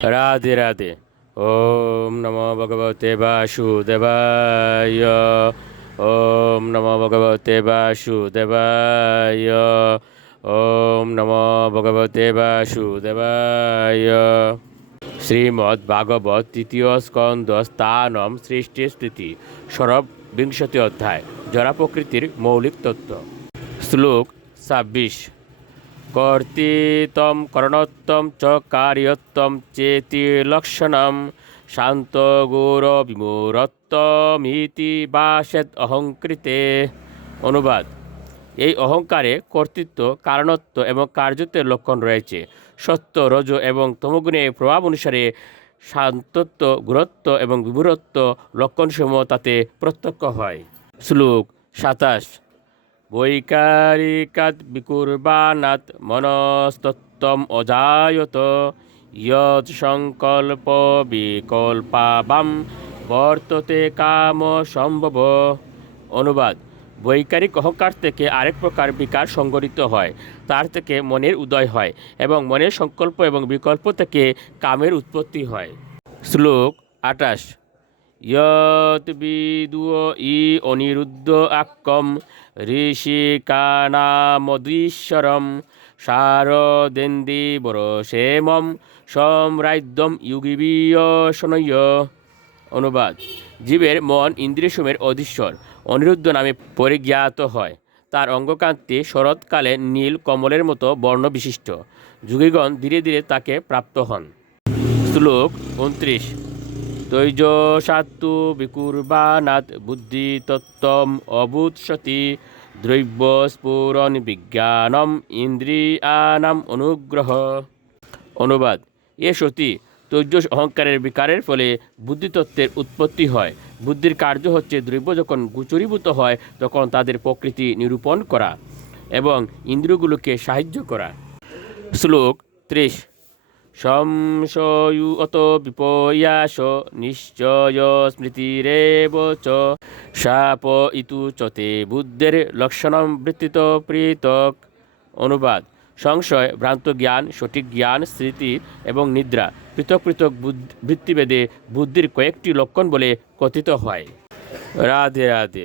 রাধে রাধে। ওম নমো ভগবতে বাসুদেবায়। ওম নমো ভগবতে বাসুদেবায়। ওম নমো ভগবতে বাসুদেবায়। শ্রীমদ্ ভাগবত তৃতীয় স্কন্দ স্থানম সৃষ্টি স্থিতি সরব বিংশতি অধ্যায় জড়া প্রকৃতির মৌলিক তত্ত্ব। শ্লোক ২৬। কর্তৃত্বম করণত্বম চ কার্যত্বম চেতি লক্ষণম শান্ত গৌর বিমূঢ়ত্বমিতি বাসেদ অহংকৃতে। অনুবাদ: এই অহংকারে কর্তৃত্ব, কারণত্ব এবং কার্যত্বের লক্ষণ রয়েছে। সত্য, রজ এবং তমগুণের প্রভাব অনুসারে শান্তত্ব, গুরুত্ব এবং বিমূঢ়ত্ব লক্ষণসমূহ তাতে প্রত্যক্ষ হয়। শ্লোক ২৭। বৈকারিকাৎ বিকুর্বাণাৎ মনস্তত্ত্বম অজায়ত ইয়ৎ সংকল্প বিকল্পাবাম বর্ততে কাম সম্ভব। অনুবাদ: বৈকারিক অহংকার থেকে আরেক প্রকার বিকার সংঘটিত হয়, তার থেকে মনের উদয় হয় এবং মনের সংকল্প এবং বিকল্প থেকে কামের উৎপত্তি হয়। শ্লোক ২৮। ইয়ৎ বিদুঃ ই অনিরুদ্ধ আক্কম ঋষিকানামদীশ্বরম শারদেন্দি বরসেমম সম্রাজ্যম ইউগিবীয় শনয়। অনুবাদ: জীবের মন ইন্দ্রিয়সমূহের অধীশ্বর অনিরুদ্ধ নামে পরিজ্ঞাত হয়। তার অঙ্গকান্তি শরৎকালে নীল কমলের মতো বর্ণ বিশিষ্ট। যোগীগণ ধীরে ধীরে তাকে প্রাপ্ত হন। শ্লোক ২৯। তৈজসাত্তু বিকুর্বাণাৎ বুদ্ধিতত্ত্বম অবুৎসতি দ্রব্য স্ফুরণ বিজ্ঞানম ইন্দ্রিয়ানাম অনুগ্রহ। অনুবাদ: এ সতী, তৈজস অহংকারের বিকারের ফলে বুদ্ধিতত্ত্বের উৎপত্তি হয়। বুদ্ধির কার্য হচ্ছে দ্রব্য যখন গোচরীভূত হয় তখন তাদের প্রকৃতি নিরূপণ করা এবং ইন্দ্রিয়গুলোকে সাহায্য করা। শ্লোক ৩০। সংশয়ুত বিপয়াস নিশ্চয় স্মৃতিরেব চ শাপ ইতু চতে বুদ্ধের লক্ষণম বৃত্তিত পৃথক। অনুবাদ: সংশয়, ভ্রান্ত জ্ঞান, সঠিক জ্ঞান, স্মৃতি এবং নিদ্রা পৃথক পৃথক বৃত্তিভেদে বুদ্ধির কয়েকটি লক্ষণ বলে কথিত হয়। রাধে রাধে।